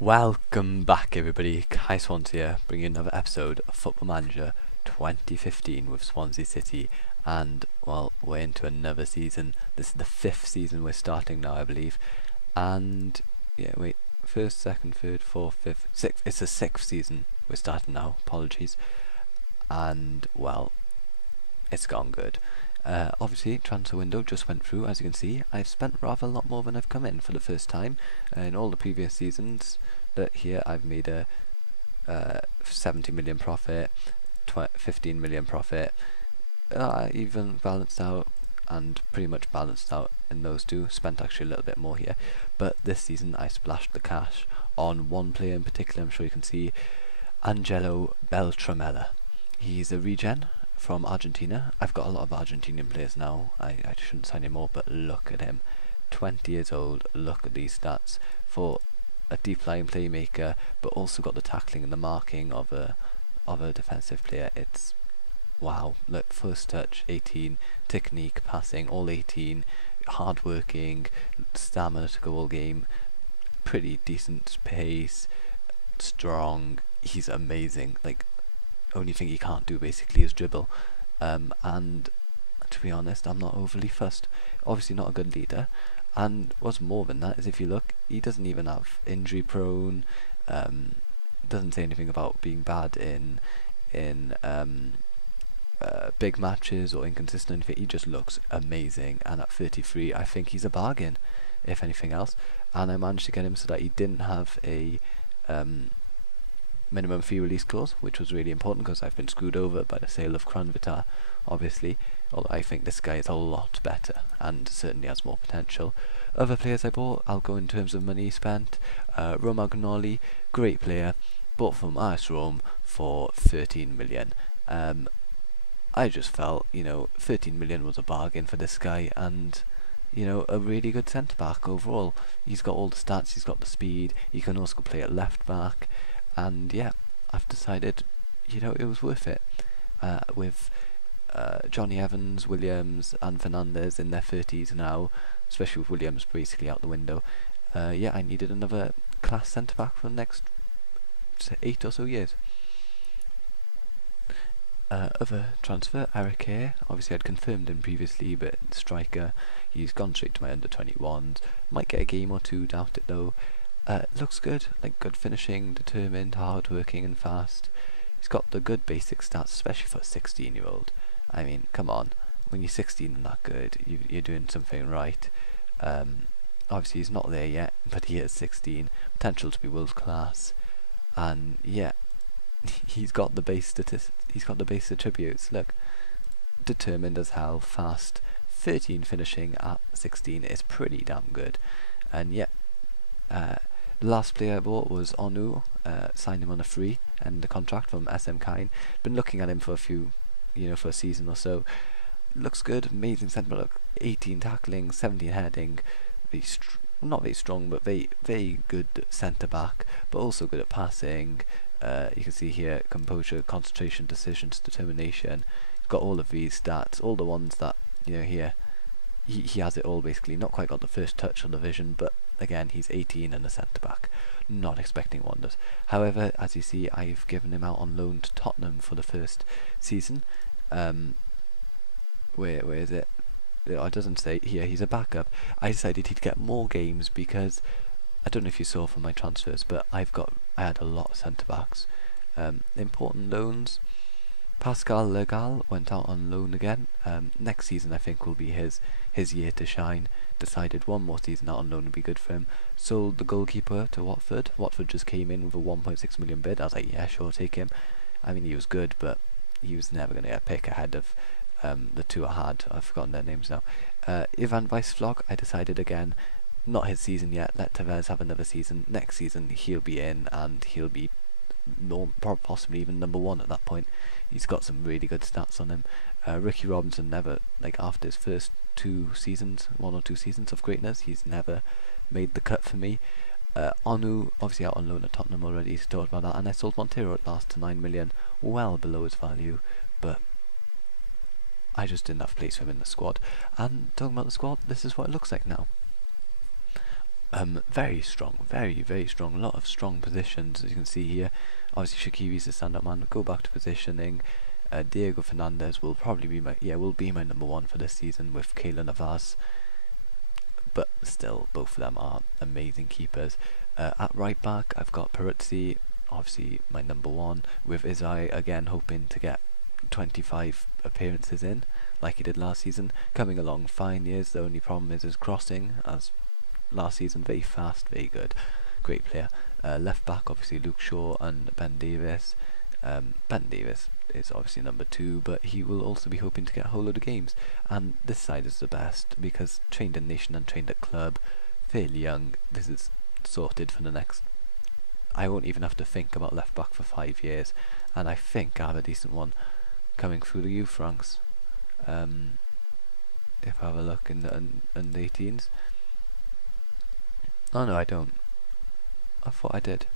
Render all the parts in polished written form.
Welcome back everybody, Kai Swansea here, bringing you another episode of Football Manager 2015 with Swansea City. And well, we're into another season. This is the 5th season we're starting now, I believe. And yeah, wait, first, second, third, fourth, fifth, sixth, it's the 6th season we're starting now, apologies. And well, it's gone good. Obviously, transfer window just went through. As you can see, I've spent rather a lot more than I've come in for the first time. In all the previous seasons that here I've made a 70 million profit, 15 million profit, even balanced out and pretty much balanced out in those two. Spent actually a little bit more here, but this season I splashed the cash on one player in particular. I'm sure you can see, Angelo Beltramella. He's a regen from Argentina. I've got a lot of Argentinian players now. I shouldn't sign him more, but look at him. 20 years old, look at these stats for a deep lying playmaker, but also got the tackling and the marking of a defensive player. It's wow. Look, first touch 18, technique, passing all 18, hard working, stamina to go all game, pretty decent pace, strong. He's amazing. Like, only thing he can't do basically is dribble, and to be honest, I'm not overly fussed. Obviously not a good leader, and what's more than that is, if you look, he doesn't even have injury prone, doesn't say anything about being bad in big matches or inconsistent. He just looks amazing, and at 33 I think he's a bargain if anything else. And I managed to get him so that he didn't have a minimum fee release clause, which was really important because I've been screwed over by the sale of Kranvita, obviously, although I think this guy is a lot better and certainly has more potential. Other players I bought, I'll go in terms of money spent. Romagnoli, great player, bought from AS Rome for 13 million. I just felt, 13 million was a bargain for this guy, and a really good centre back overall. He's got all the stats, he's got the speed, he can also play at left back. And yeah, I've decided, it was worth it. With Johnny Evans, Williams and Fernandez in their 30s now, especially with Williams basically out the window. Yeah, I needed another class centre-back for the next 8 or so years. Other transfer, Eric here, obviously I'd confirmed him previously, but striker, he's gone straight to my under-21s. Might get a game or two, doubt it though. Looks good, like good finishing, determined, hard working and fast. He's got the good basic stats, especially for a 16-year-old. I mean, come on, when you're 16 and that good, you're doing something right. Obviously he's not there yet, but he is 16, potential to be world class. And yeah, he's got the base statistics, he's got the base attributes. Look, determined as hell, fast, 13 finishing at 16 is pretty damn good. And yeah, the last player I bought was Onu. Signed him on a free and the contract from SM Kine. Been looking at him for a few, for a season or so. Looks good, amazing centre back, 18 tackling, 17 heading. Not very strong, but very good centre back, but also good at passing. You can see here, composure, concentration, decisions, determination. He's got all of these stats, all the ones that here. He has it all basically. Not quite got the first touch on the vision, but again, he's 18 and a centre-back. Not expecting wonders. However, as you see, I've given him out on loan to Tottenham for the first season. Where is it? It doesn't say here. He's a backup. I decided he'd get more games because I don't know if you saw from my transfers, but I had a lot of centre-backs. Important loans. Pascal Legal went out on loan again. Next season I think will be his year to shine. Decided one more season out on loan would be good for him. Sold the goalkeeper to Watford. Watford just came in with a 1.6 million bid. I was like, yeah, sure, take him. I mean, he was good, but he was never going to get a pick ahead of the two I had. I've forgotten their names now. Ivan Weissflog, I decided again, not his season yet. Let Tevez have another season. Next season he'll be in, and he'll be possibly even number 1 at that point. He's got some really good stats on him. Ricky Robinson never, after his first 1 or 2 seasons of greatness, he's never made the cut for me. Onu, obviously out on loan at Tottenham already, he's talked about that, and I sold Montero at last to 9 million, well below his value, but I just didn't have place for him in the squad. And talking about the squad, this is what it looks like now. Very strong, very strong. A lot of strong positions, as you can see here. Obviously, Shaqiri's the stand-up man. Go back to positioning. Diego Fernandez will probably be my number one for this season with Keylor Navas. But still, both of them are amazing keepers. At right back, I've got Peruzzi, obviously my number one, with Izai again hoping to get 25 appearances in, like he did last season. Coming along fine years. The only problem is his crossing, as last season, very fast, very good, great player. Left back, obviously Luke Shaw and Ben Davis. Ben Davis is obviously number two, but he will also be hoping to get a whole load of games. And this side is the best because trained in nation and trained at club, fairly young. This is sorted for the next. I won't even have to think about left back for 5 years, and I think I have a decent one coming through the youth ranks. If I have a look in the under 18s. Oh no, I don't. I thought I did.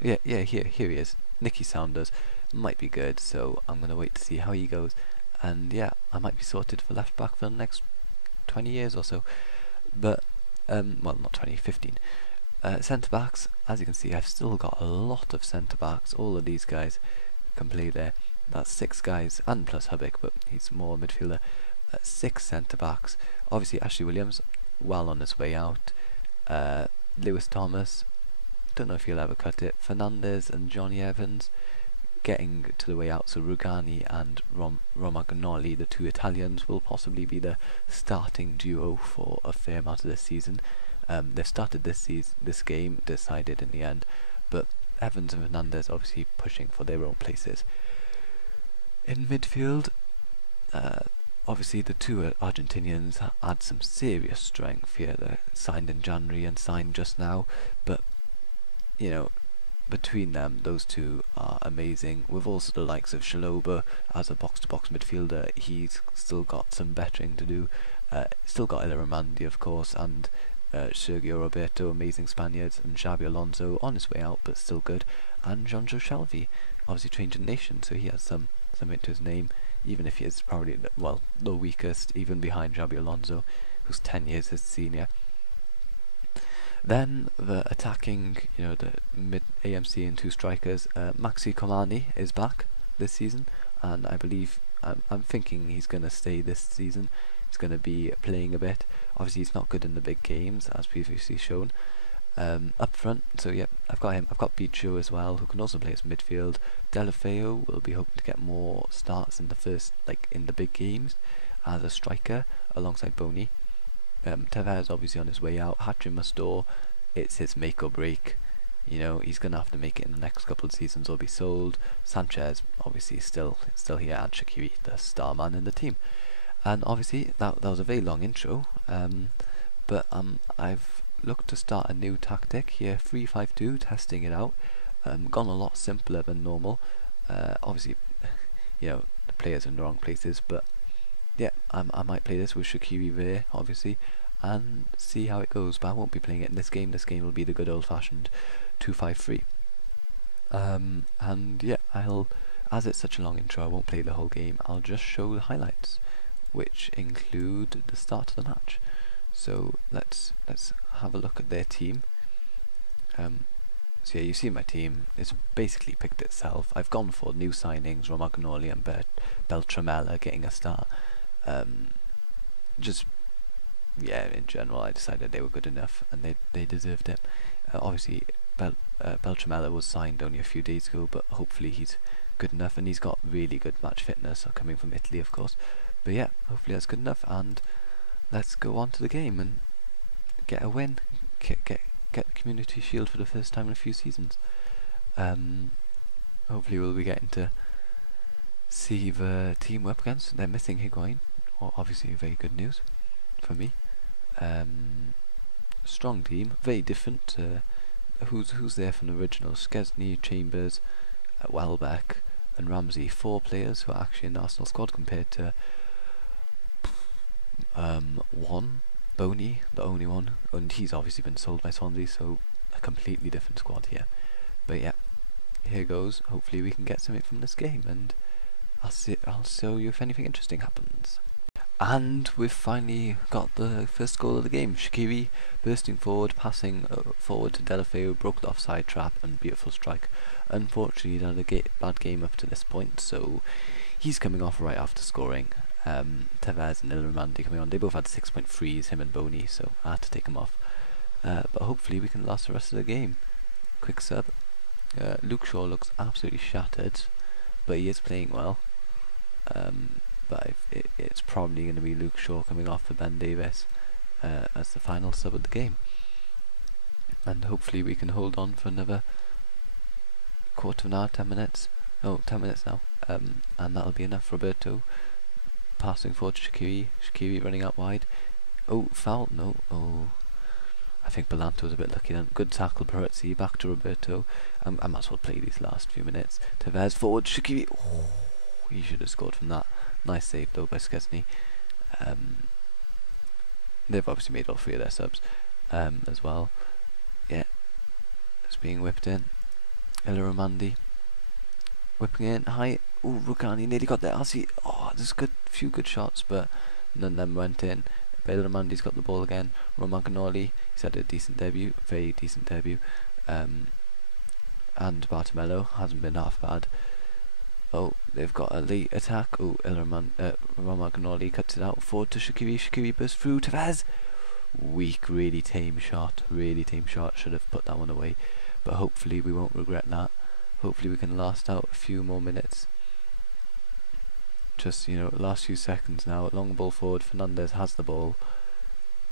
Yeah, here he is. Nicky Saunders might be good, so I'm gonna wait to see how he goes. And yeah, I might be sorted for left back for the next 20 years or so. But well, not 20, 15. Centre backs, as you can see, I've still got a lot of centre backs. All of these guys can play there. That's 6 guys, and plus Hubik, but he's more a midfielder. 6 centre backs. Obviously, Ashley Williams, well on his way out. Lewis Thomas, don't know if he'll ever cut it. Fernandez and Johnny Evans getting to the way out, so Rugani and Romagnoli, the 2 Italians, will possibly be the starting duo for a fair amount of this season. They've started this game, decided in the end, but Evans and Fernandez obviously pushing for their own places. In midfield, obviously the 2 Argentinians add some serious strength here. They're signed in January and signed just now, but you know, between them, those 2 are amazing. With also the likes of Shaloba as a box-to-box midfielder, he's still got some bettering to do. Still got Ilaramandi, of course, and Sergio Roberto, amazing Spaniards, and Xabi Alonso on his way out, but still good. And Jonjo Shelvey, obviously trained in nation, so he has something to his name, even if he is probably the weakest, even behind Xabi Alonso, who's 10 years his senior. Then the attacking, the mid AMC and 2 strikers. Maxi Komani is back this season, and I believe I'm thinking he's going to stay this season. He's going to be playing a bit. Obviously, he's not good in the big games, as previously shown. Up front, so yeah, I've got him. I've got Bicho as well, who can also play as midfield. Delafeo will be hoping to get more starts in the big games as a striker alongside Boney. Tevez obviously on his way out. Hatrim Mastor, it's his make or break. He's gonna have to make it in the next couple of seasons or be sold. Sanchez obviously still here, and Shaqiri, the star man in the team. And obviously that was a very long intro, but I've looked to start a new tactic here, 3-5-2, testing it out. Gone a lot simpler than normal. Obviously, the players are in the wrong places, but yeah, I might play this with Shaqiri there, obviously, and see how it goes. But I won't be playing it in this game. This game will be the good old-fashioned 2-5-3. And yeah, as it's such a long intro, I won't play the whole game. I'll just show the highlights, which include the start of the match. So let's have a look at their team. So yeah, you see my team. It's basically picked itself. I've gone for new signings, Romagnoli and Beltramella getting a start. Just yeah, in general, I decided they were good enough and they deserved it. Obviously, Beltramella was signed only a few days ago, but hopefully he's good enough, and he's got really good match fitness, coming from Italy, of course. But yeah, hopefully that's good enough, and let's go on to the game and get a win, get the Community Shield for the first time in a few seasons. Hopefully we'll be getting to see the team we're up against. They're missing Higuain, obviously very good news for me. Strong team, very different. Who's there from the original? Szczesny, Chambers, Welbeck and Ramsey, 4 players who are actually in the Arsenal squad compared to 1, Boney, the only one, and he's obviously been sold by Swansea, so a completely different squad here. But yeah, here goes. Hopefully we can get something from this game, and I'll show you if anything interesting happens. And we've finally got the first goal of the game. Shaqiri bursting forward, passing forward to Delafeu, broke the offside trap, and beautiful strike. Unfortunately, he had a bad game up to this point, so he's coming off right after scoring. Tevez and Ilramandi coming on. They both had 6.3s, him and Boney, so I had to take him off. But hopefully we can last the rest of the game. Quick sub. Luke Shaw looks absolutely shattered, but he is playing well. But it's probably going to be Luke Shaw coming off for Ben Davis as the final sub of the game. And hopefully we can hold on for another quarter of an hour, 10 minutes. Oh, 10 minutes now. And that'll be enough. Roberto passing forward to Shaqiri. Shaqiri running out wide. Oh, foul? No. Oh, I think Belanto was a bit lucky then. Good tackle, Peruzzi. Back to Roberto. I might as well play these last few minutes. Tevez forward. Shaqiri. Oh, he should have scored from that. Nice save though by Szczesny. They've obviously made all three of their subs as well. Yeah, it's being whipped in. Ilramandi whipping in. High. Oh, Rugani nearly got there. Oh, there's few good shots, but none of them went in. Ilramandi's got the ball again. Romagnoli, he's had a decent debut, very decent debut. And Bartomeu hasn't been half bad. Oh, they've got a late attack. Oh, Romagnoli cuts it out forward to Shaqiri. Shaqiri bursts through. Tevez! Weak, really tame shot. Really tame shot. Should have put that one away. But hopefully we won't regret that. Hopefully we can last out a few more minutes. Just, last few seconds now. Long ball forward. Fernandez has the ball.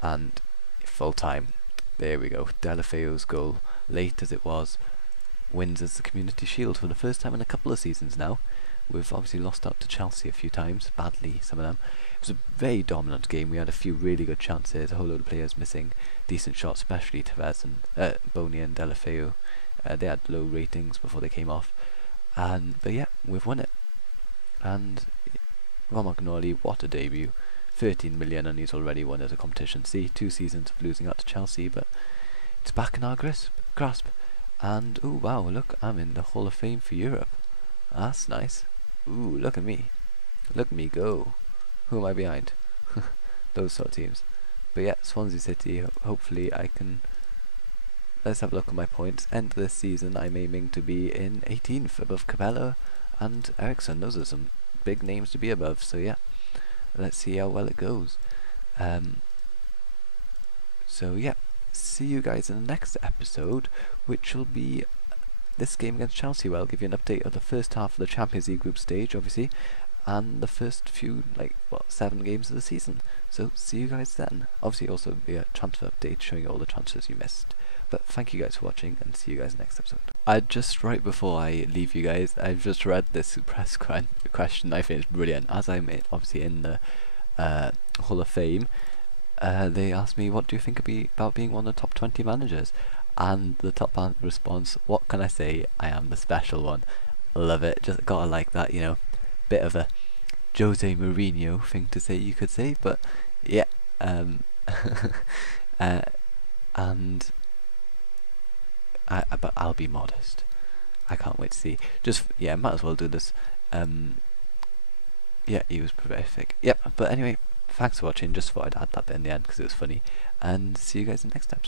And full time. There we go. Delafeu's goal, late as it was, wins us the Community Shield for the first time in a couple of seasons now. We've obviously lost out to Chelsea a few times, badly, some of them. It was a very dominant game. We had a few really good chances, a whole load of players missing decent shots, especially Tevez and Boney and Delafeu. They had low ratings before they came off. But yeah, we've won it. And Romagnoli, what a debut. 13 million and he's already won as a competition. See, 2 seasons of losing out to Chelsea, but it's back in our grasp. And, oh wow, look, I'm in the Hall of Fame for Europe. That's nice. Ooh, look at me. Look at me go. Who am I behind? Those sort of teams. But yeah, Swansea City, hopefully I can... Let's have a look at my points. End of this season, I'm aiming to be in 18th, above Capella and Ericsson. Those are some big names to be above, so yeah. Let's see how well it goes. So yeah, see you guys in the next episode, which will be this game against Chelsea, where I'll give you an update of the first half of the Champions League group stage, obviously, and the first few, 7 games of the season. So see you guys then. Obviously also be a transfer update showing you all the transfers you missed. But thank you guys for watching, and see you guys next episode. Right before I leave you guys, I've just read this press question. I think it's brilliant. As I'm obviously in the Hall of Fame, they asked me, what do you think about being one of the top 20 managers? And the top response, what can I say? I am the special one. Love it. Just gotta like that, bit of a Jose Mourinho thing to say, you could say, but yeah. But I'll be modest. I can't wait to see. Might as well do this. Yeah, he was prolific. Yep, but anyway, thanks for watching. Just thought I'd add that bit in the end because it was funny. And see you guys in the next episode.